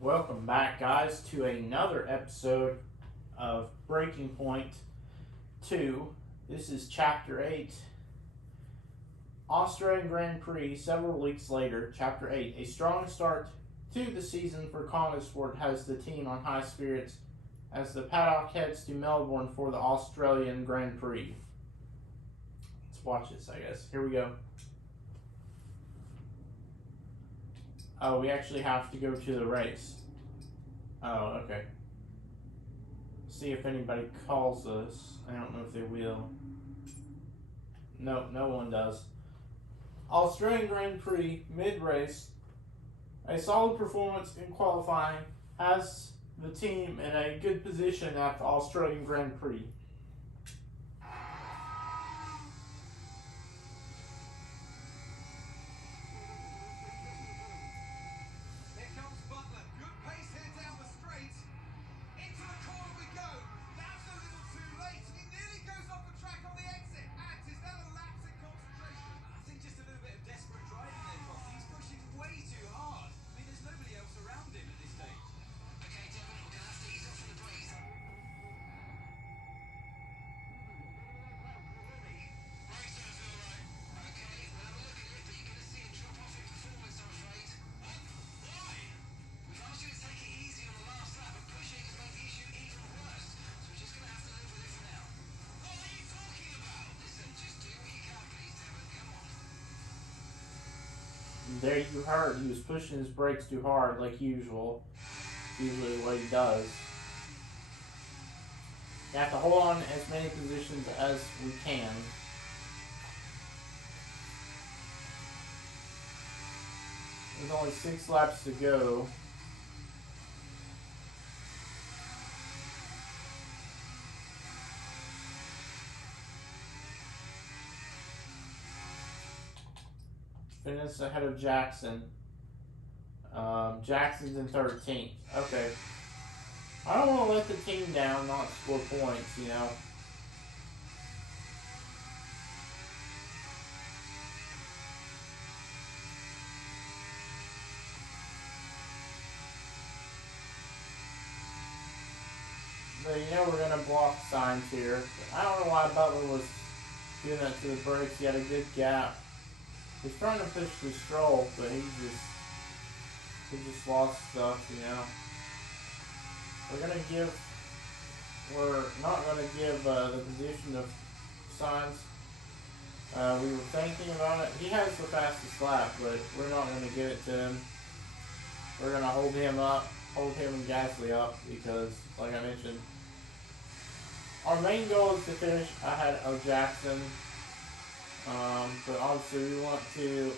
Welcome back, guys, to another episode of Breaking Point 2. This is Chapter 8, Australian Grand Prix. Several weeks later, Chapter 8. A strong start to the season for Connorsford has the team on high spirits as the paddock heads to Melbourne for the Australian Grand Prix. Let's watch this, I guess. Here we go. Oh, we actually have to go to the race. Oh, okay. See if anybody calls us. I don't know if they will. No, no one does. Australian Grand Prix mid-race. A solid performance in qualifying has the team in a good position at the Australian Grand Prix. There you heard, he was pushing his brakes too hard like usual. Usually what he does. You have to hold on as many positions as we can. There's only 6 laps to go. Finish ahead of Jackson. Jackson's in 13th. Okay. I don't want to let the team down, not score points, you know. But you know we're going to block signs here. I don't know why Butler was doing that to the brakes. He had a good gap. He's trying to push the Stroll, but he just lost stuff, you know. We're not gonna give the position of Sainz. We were thinking about it. He has the fastest lap, but we're not gonna give it to him. We're gonna hold him and Gasly up because, like I mentioned, our main goal is to finish ahead of Jackson. But obviously we want to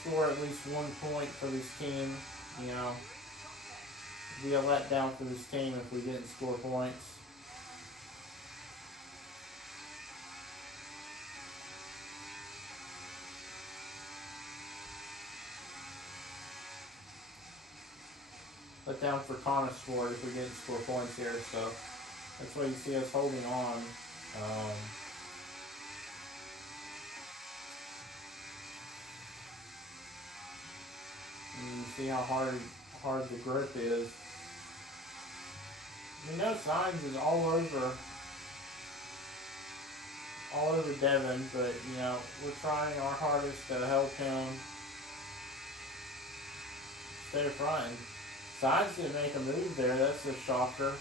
score at least 1 point for this team. You know, it'd be a letdown for this team if we didn't score points. Letdown for Connorsford if we didn't score points here. So that's why you see us holding on. You see how hard the grip is. You know, Sainz is all over Devin, but you know we're trying our hardest to help him stay front. Sainz didn't make a move there. That's a shocker.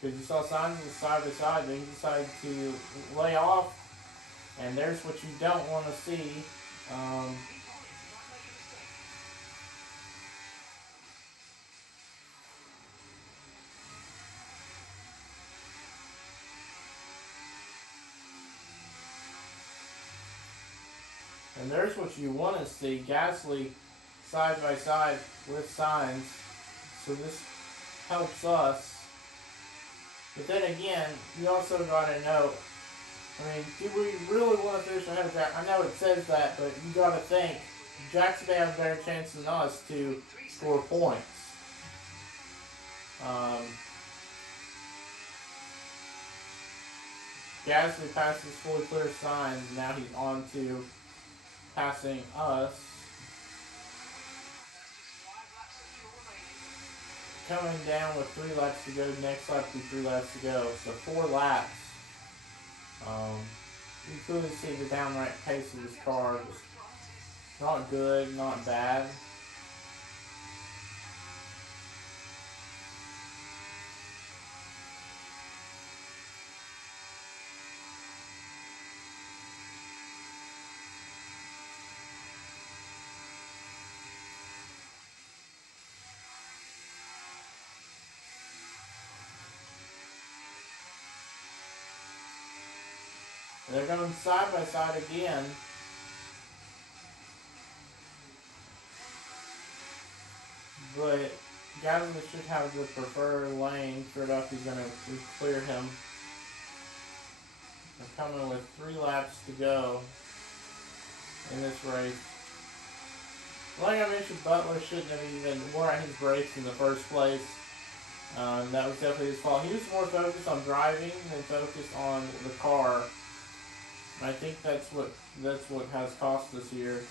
Because you saw Sainz was side by side, but he decided to lay off, and there's what you don't want to see. And there's what you want to see. Gasly side by side with Sainz. So this helps us. But then again, you also got to know, I mean, do we really want to finish ahead of Jack? I know it says that, but you got to think, Jackson may have a better chance than us to score points. Gasly passes fully clear Sainz. Now he's on to passing us. coming down with 3 laps to go. Next lap will be 3 laps to go. So 4 laps. You clearly see the downright pace of this car. Just not good, not bad. They're going side by side again. But Gasly should have the preferred lane. Sure enough, he's going to clear him. They're coming with 3 laps to go in this race. Like I mentioned, Butler shouldn't have even worn out his brakes in the first place. That was definitely his fault. He was more focused on driving than focused on the car. I think that's what has cost us here.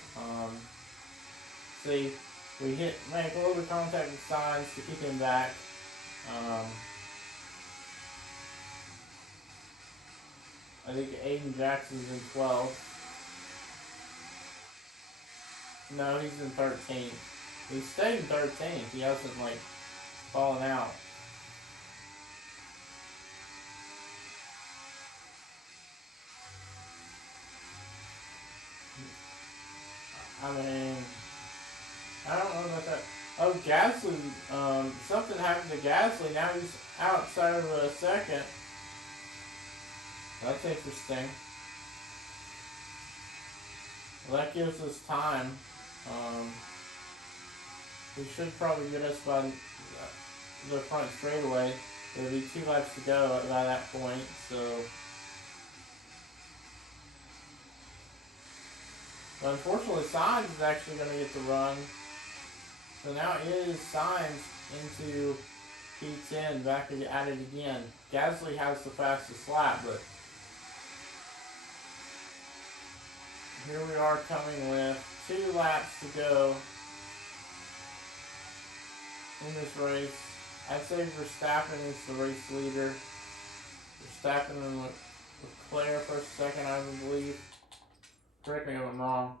See, we make a little bit of contact with Sainz to keep him back. I think Aiden Jackson's in 12th. No, he's in 13th. He stayed in 13th. He hasn't like fallen out. I mean, I don't know about that. Oh, Gasly, something happened to Gasly. Now he's outside of a second. That's interesting. Well, that gives us time. We should probably get us by the front straightaway. There'll be 2 laps to go by that point, so. But unfortunately, Sainz is actually going to get the run. So now it is Sainz into P10, back at it again. Gasly has the fastest lap, but here we are coming with 2 laps to go in this race. I'd say Verstappen is the race leader. Verstappen and Leclerc first, second, I believe. Correct me if I'm wrong.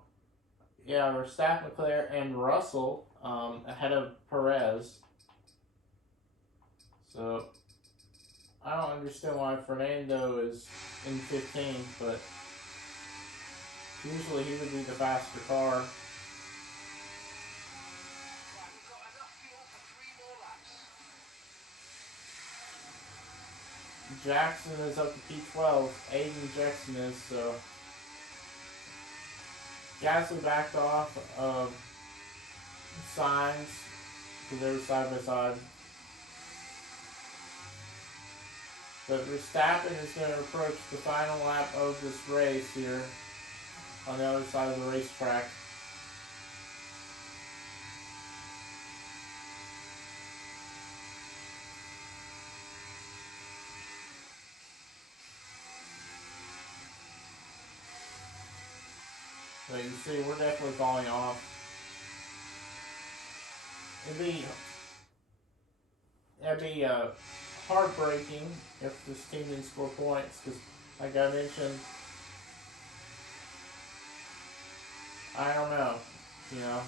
Yeah, Verstappen, Leclerc, and Russell ahead of Perez. So I don't understand why Fernando is in 15th, but usually he would be the faster car. Jackson is up to P12. Aiden Jackson is, so. Gasly backed off of Sainz because they were side by side. But Verstappen is going to approach the final lap of this race here on the other side of the racetrack. So you see, we're definitely falling off. It'd be heartbreaking if this team didn't score points, because, like I mentioned, I don't know, you know.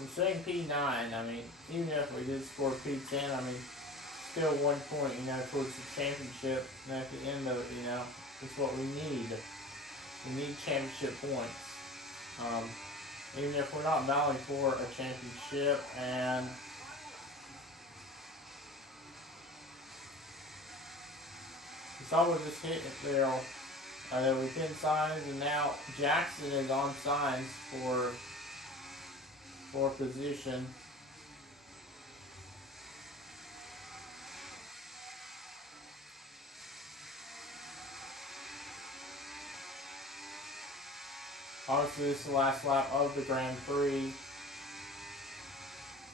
I'm saying P9, I mean, even if we did score P10, I mean, still 1 point, you know, towards the championship, and at the end of it, you know, it's what we need. We need championship points. Even if we're not battling for a championship, and it's always just hit it there. We pin Sainz, and now Jackson is on Sainz for position. Obviously, this is the last lap of the Grand Prix.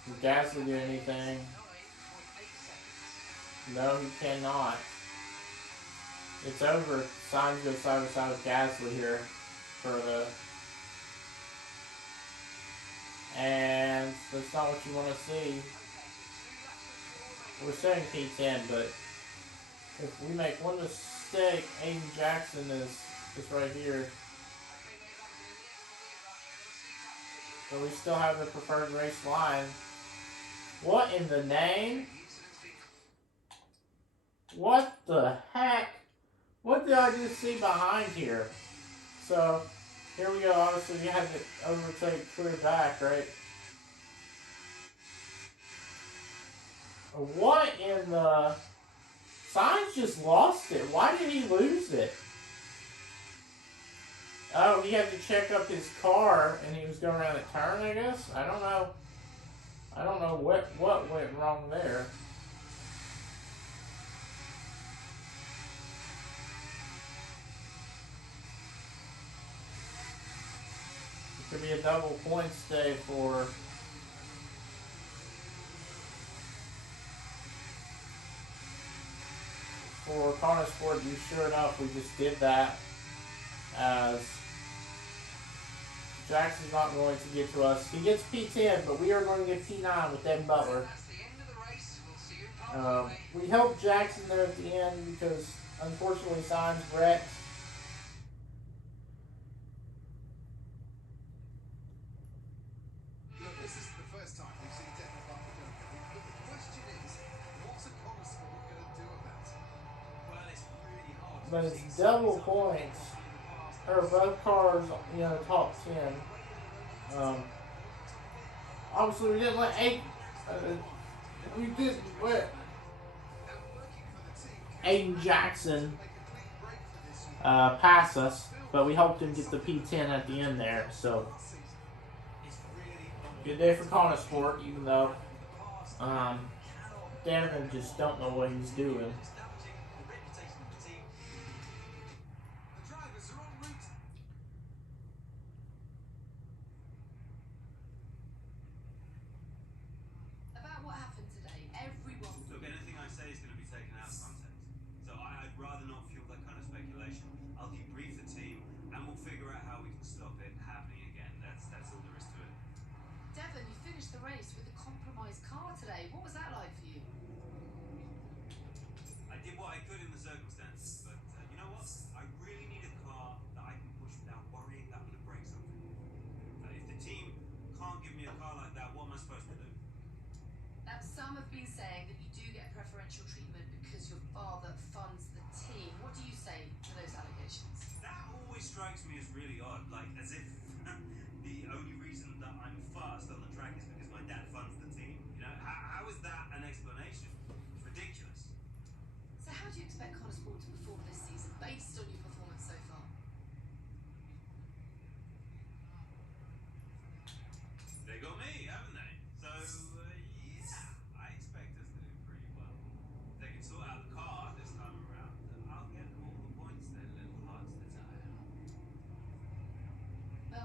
Can Gasly do anything? No, he cannot. It's over. Sainz goes side by side with Gasly here for the. And let's it's not what you want to see. We're saying P10, but if we make one mistake, Aiden Jackson is right here. But we still have the preferred race line. What in the name? What the heck? What did I just see behind here? So, here we go. Obviously, you have to overtake clear back, right? What in the... Sainz just lost it. Why did he lose it? Oh, he had to check up his car, and he was going around a turn, I guess? I don't know. I don't know what went wrong there. It could be a double points day for Connor Sport. And sure enough, we just did that, as Jackson's not going to get to us. He gets P10, but we are going to get P9 with Devin Butler. We helped Jackson there at the end because, unfortunately, Sainz wrecked. Look, this is the first time we've seen Devin Butler go. But the question is, what's a Connor Sport going to do about it? Well, it's really hard. But it's double points. Or both cars, you know, top 10. Obviously, we didn't let Aiden Jackson pass us, but we helped him get the P10 at the end there. So, good day for Connor Sport, even though Devin just don't know what he's doing.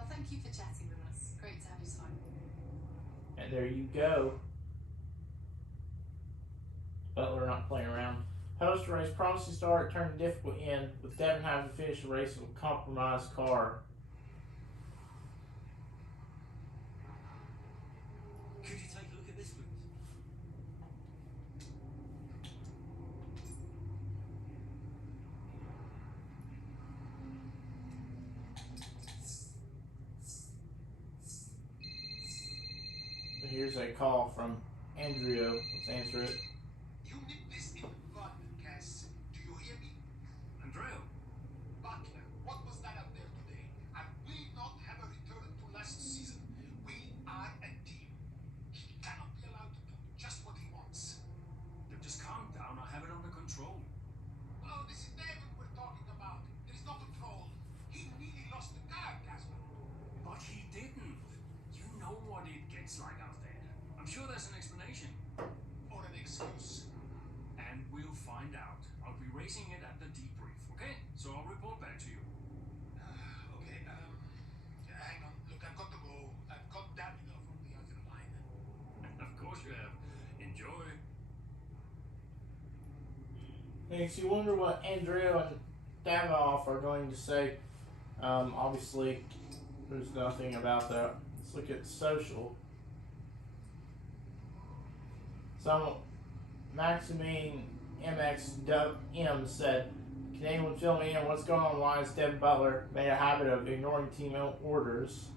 Thank you for chatting with us. Great to have you sign. And there you go. Butler not playing around. Post race, promising start, turned difficult end, with Devin having to finish the race with a compromised car. Could you take a look at this, please? Here's a call from Andrea. Let's answer it. You need this in blood, Cass. Do you hear me? Andrea? Butler, what was that up there today? I will not have a return to last season. We are a team. He cannot be allowed to do just what he wants. Look, just calm down. I have it under control. Oh, this is Devin we're talking about. There is no control. He really lost the car, Casper. But he didn't. You know what it gets like out there. I'm sure there's an explanation. Or an excuse. And we'll find out. I'll be racing it at the debrief, okay? So I'll report back to you. Okay, hang on. Look, I've got to go. I've got Davida from the other line. Of course you have. Enjoy. Makes you wonder what Andrea and Davidoff are going to say. Obviously, there's nothing about that. Let's look at social. Some Maximine MXM said, "Can anyone fill me in? What's going on? Why has Devin Butler made a habit of ignoring team orders?"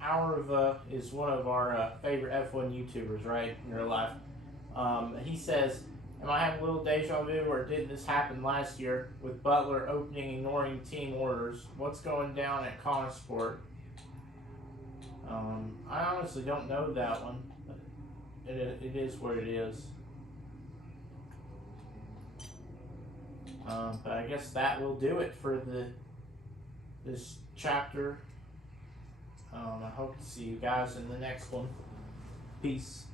Aurava is one of our favorite F1 YouTubers, right, in real life. He says, "Am I having a little deja vu, or didn't this happen last year with Butler opening, ignoring team orders? What's going down at Connosport?" I honestly don't know that one. It is what it is. But I guess that will do it for this chapter. I hope to see you guys in the next one. Peace.